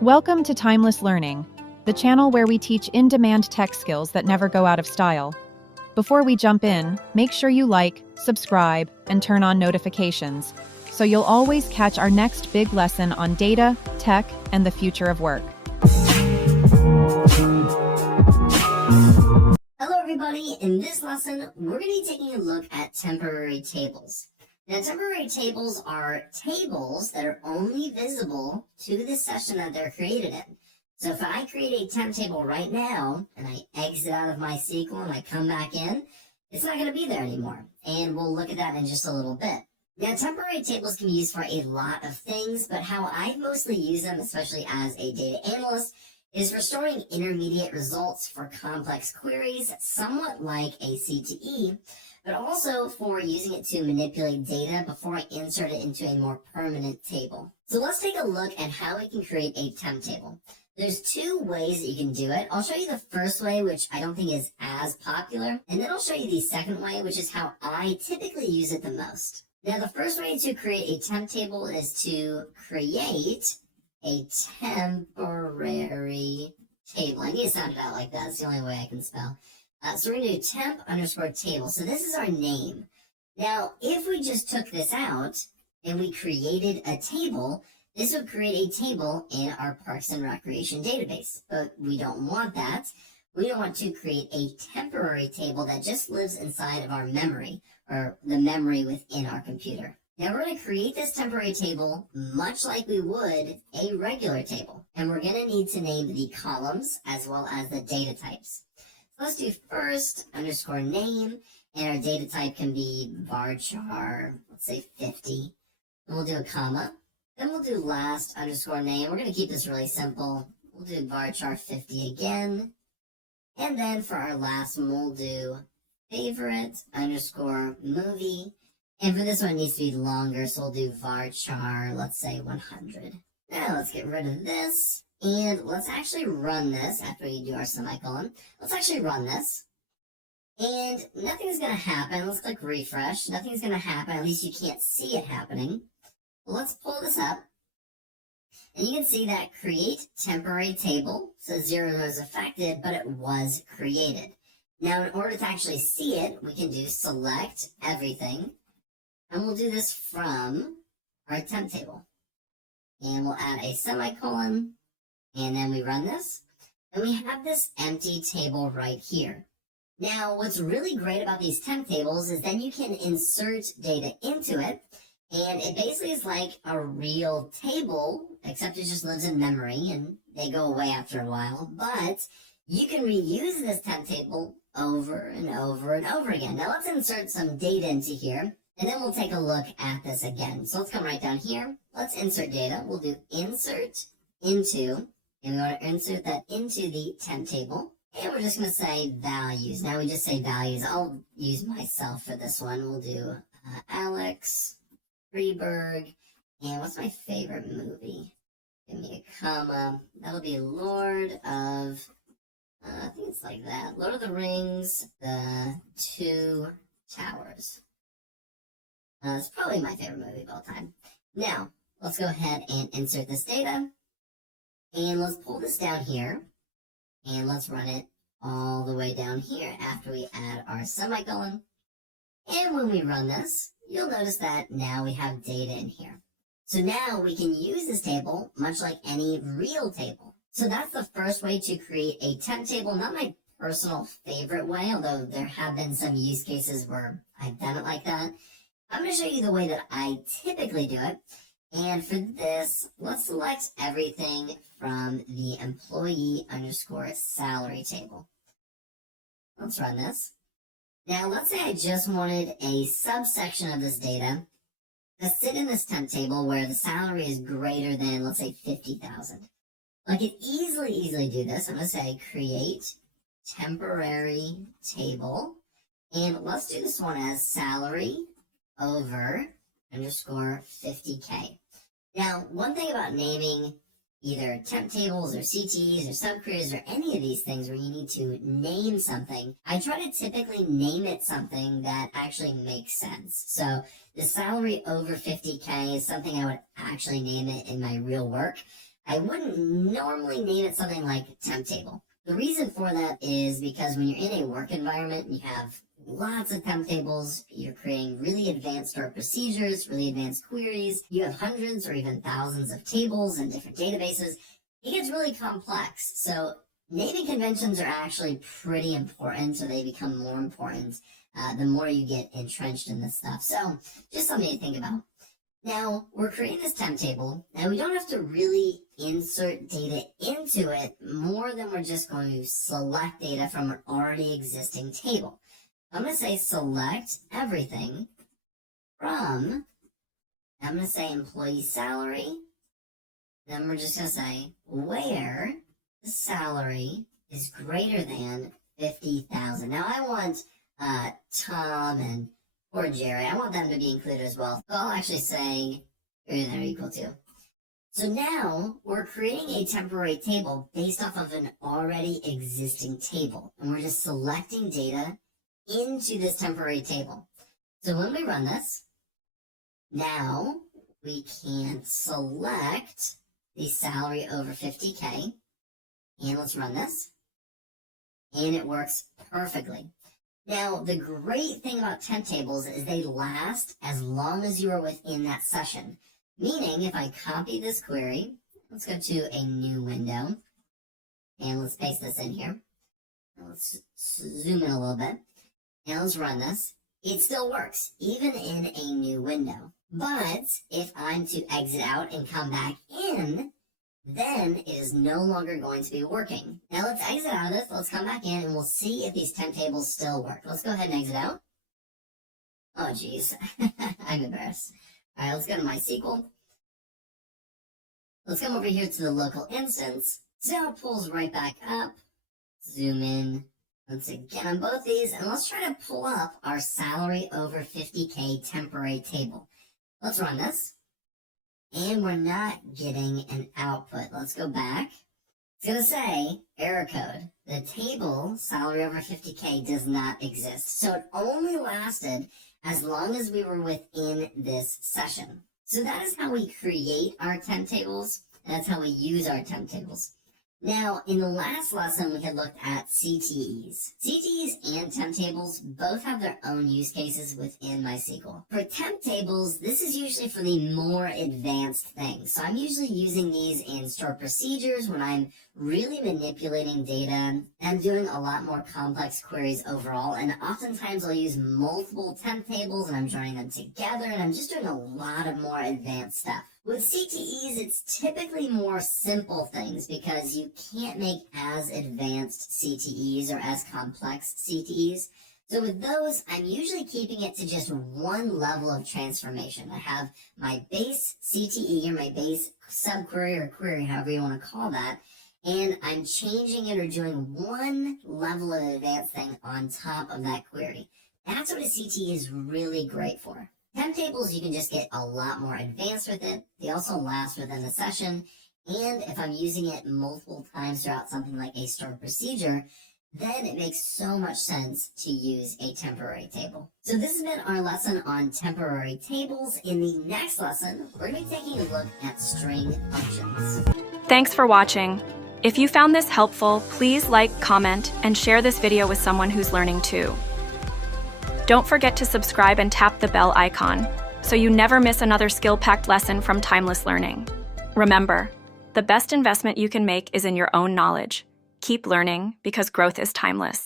Welcome to Timeless Learning, the channel where we teach in-demand tech skills that never go out of style. Before we jump in, make sure you like, subscribe, and turn on notifications, so you'll always catch our next big lesson on data, tech, and the future of work. Hello everybody, in this lesson, we're going to be taking a look at temporary tables. Now, temporary tables are tables that are only visible to the session that they're created in. So if I create a temp table right now, and I exit out of MySQL and I come back in, it's not going to be there anymore. And we'll look at that in just a little bit. Now, temporary tables can be used for a lot of things, but how I mostly use them, especially as a data analyst, is for storing intermediate results for complex queries, somewhat like a CTE, but also for using it to manipulate data before I insert it into a more permanent table. So let's take a look at how we can create a temp table. There's two ways that you can do it. I'll show you the first way, which I don't think is as popular, and then I'll show you the second way, which is how I typically use it the most. Now, the first way to create a temp table is to create a temporary table. I need to sound it out like that. It's the only way I can spell. So we're going to do temp_table. So this is our name. Now, if we just took this out and we created a table, this would create a table in our Parks and Recreation database. But we don't want that. We don't want to create a temporary table that just lives inside of our memory, or the memory within our computer. Now we're going to create this temporary table much like we would a regular table. And we're going to need to name the columns as well as the data types. So let's do first _name, and our data type can be varchar, let's say 50. And we'll do a comma. Then we'll do last _name. We're going to keep this really simple. We'll do varchar 50 again. And then for our last one, we'll do favorite _movie. And for this one, it needs to be longer, so we'll do varchar, let's say 100. Now let's get rid of this, and let's actually run this after we do our semicolon. Let's actually run this, and nothing's going to happen. Let's click refresh. Nothing's going to happen, at least you can't see it happening. Let's pull this up, and you can see that create temporary table, so 0 was affected, but it was created. Now, in order to actually see it, we can do select everything. And we'll do this from our temp table. And we'll add a semicolon, and then we run this. And we have this empty table right here. Now, what's really great about these temp tables is then you can insert data into it. And it basically is like a real table, except it just lives in memory, and they go away after a while. But you can reuse this temp table over and over and over again. Now, let's insert some data into here. And then we'll take a look at this again. So let's come right down here. Let's insert data. We'll do insert into, and we want to insert that into the temp table. And we're just going to say values. Now we just say values. I'll use myself for this one. We'll do Alex Freeberg. And what's my favorite movie? Give me a comma. That'll be Lord of, I think it's like that. Lord of the Rings, The Two Towers. It's probably my favorite movie of all time. Now, let's go ahead and insert this data. And let's pull this down here. And let's run it all the way down here after we add our semicolon. And when we run this, you'll notice that now we have data in here. So now we can use this table much like any real table. So that's the first way to create a temp table. Not my personal favorite way, although there have been some use cases where I've done it like that. I'm going to show you the way that I typically do it. And for this, let's select everything from the employee _salary table. Let's run this. Now, let's say I just wanted a subsection of this data to sit in this temp table where the salary is greater than, let's say, 50,000. I could easily do this. I'm going to say create temporary table. And let's do this one as salary over _50K. Now, one thing about naming either temp tables or CTEs or subqueries or any of these things where you need to name something, I try to typically name it something that actually makes sense. So the salary over 50K is something I would actually name it in my real work. I wouldn't normally name it something like temp table. The reason for that is because when you're in a work environment, you have lots of temp tables, you're creating really advanced stored procedures, really advanced queries, you have hundreds or even thousands of tables and different databases. It gets really complex. So naming conventions are actually pretty important, so they become more important the more you get entrenched in this stuff. So just something to think about. Now, we're creating this temp table, and we don't have to really insert data into it more than we're just going to select data from an already existing table. I'm going to say select everything from, I'm going to say employee salary, then we're just going to say where the salary is greater than 50,000. Now, I want Tom and or Jerry, I want them to be included as well. So I'll actually say greater than or equal to. So now we're creating a temporary table based off of an already existing table. And we're just selecting data into this temporary table. So when we run this, now we can select the salary over 50K. And let's run this. And it works perfectly. Now, the great thing about temp tables is they last as long as you are within that session. Meaning, if I copy this query, let's go to a new window, and let's paste this in here. And let's zoom in a little bit, and let's run this. It still works, even in a new window. But if I'm to exit out and come back in, then it is no longer going to be working. Now let's exit out of this, let's come back in, and we'll see if these temp tables still work. Let's go ahead and exit out. Oh geez, I'm embarrassed. Alright, let's go to MySQL. Let's come over here to the local instance. See how it pulls right back up. Zoom in once again on both these, and let's try to pull up our salary over 50K temporary table. Let's run this. And we're not getting an output. Let's go back. It's going to say error code. The table salary over 50K does not exist. So it only lasted as long as we were within this session. So that is how we create our temp tables. And that's how we use our temp tables. Now, in the last lesson, we had looked at CTEs. CTEs and temp tables both have their own use cases within MySQL. For temp tables, this is usually for the more advanced things. So I'm usually using these in stored procedures when I'm really manipulating data and doing a lot more complex queries overall. And oftentimes I'll use multiple temp tables and I'm joining them together and I'm just doing a lot of more advanced stuff. With CTEs, it's typically more simple things because you can't make as advanced CTEs or as complex CTEs. So with those, I'm usually keeping it to just one level of transformation. I have my base CTE or my base subquery or query, however you want to call that, and I'm changing it or doing one level of advanced thing on top of that query. That's what a CTE is really great for. Temp tables, you can just get a lot more advanced with it. They also last within the session. And if I'm using it multiple times throughout something like a stored procedure, then it makes so much sense to use a temporary table. So this has been our lesson on temporary tables. In the next lesson, we're going to be taking a look at string functions. Thanks for watching. If you found this helpful, please like, comment, and share this video with someone who's learning too. Don't forget to subscribe and tap the bell icon so you never miss another skill-packed lesson from Timeless Learning. Remember, the best investment you can make is in your own knowledge. Keep learning because growth is timeless.